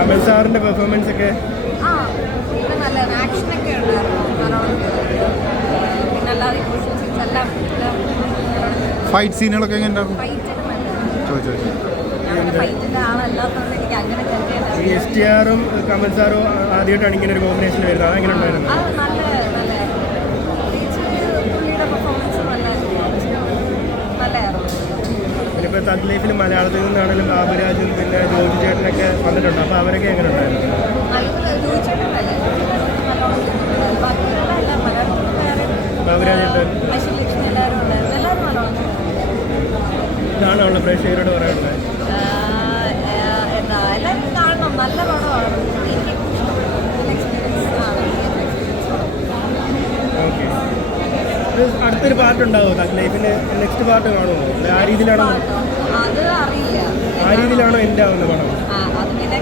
കമൽ സാറിൻ്റെ പെർഫോമൻസ് ഒക്കെ നല്ലതാണ്. ആക്ഷനൊക്കെ ഉണ്ടായിരുന്നു നല്ലോണം. പിന്നെ അല്ലാതെ ഇമോഷൻസ് എല്ലാം ഫൈറ്റ് സീനുകളൊക്കെ എങ്ങനെ ഉണ്ടായിരുന്നു? ഫൈറ്റൊക്കെ നല്ലതാണ്. ഫൈറ്റിൻ്റെ ആളല്ലാത്തതുകൊണ്ട് എനിക്ക് അങ്ങനെ ഈ STRഉം കമൽ സാറും ആദ്യമായിട്ടാണ് ഇങ്ങനെ ഒരു കോമ്പിനേഷൻ വരുന്നത്. അതെങ്ങനെ ഉണ്ടായിരുന്നു? അത് നല്ല പുള്ളിയുടെ പെർഫോമൻസ് നല്ലതായിരുന്നു. പിന്നെ ഇപ്പോൾ തഗ് ലൈഫിൽ മലയാളത്തിൽ നിന്നാണെങ്കിലും ബാബുരാജും പിന്നെ ജോജി ചേട്ടനൊക്കെ വന്നിട്ടുണ്ട്. അപ്പോൾ അവരൊക്കെ എങ്ങനെ ഉണ്ടായിരുന്നു? ബാബുരാജേട്ടൻ ഇതാണ് ഉള്ള പ്രേക്ഷകരോട് പറയാനുള്ളത്. എല്ലാവരും കാണണം, നല്ല പടമാണ്. ഓക്കെ, അടുത്തൊരു പാർട്ട് ഉണ്ടാവുമോ? തഗ് ലൈഫിന് നെക്സ്റ്റ് പാർട്ട് കാണുമോ? ആ രീതിയിലാണോ? അത് അറിയില്ല. ആ രീതിയിലാണോ എൻ്റെ ആവുന്ന പടം? അത് പിന്നെ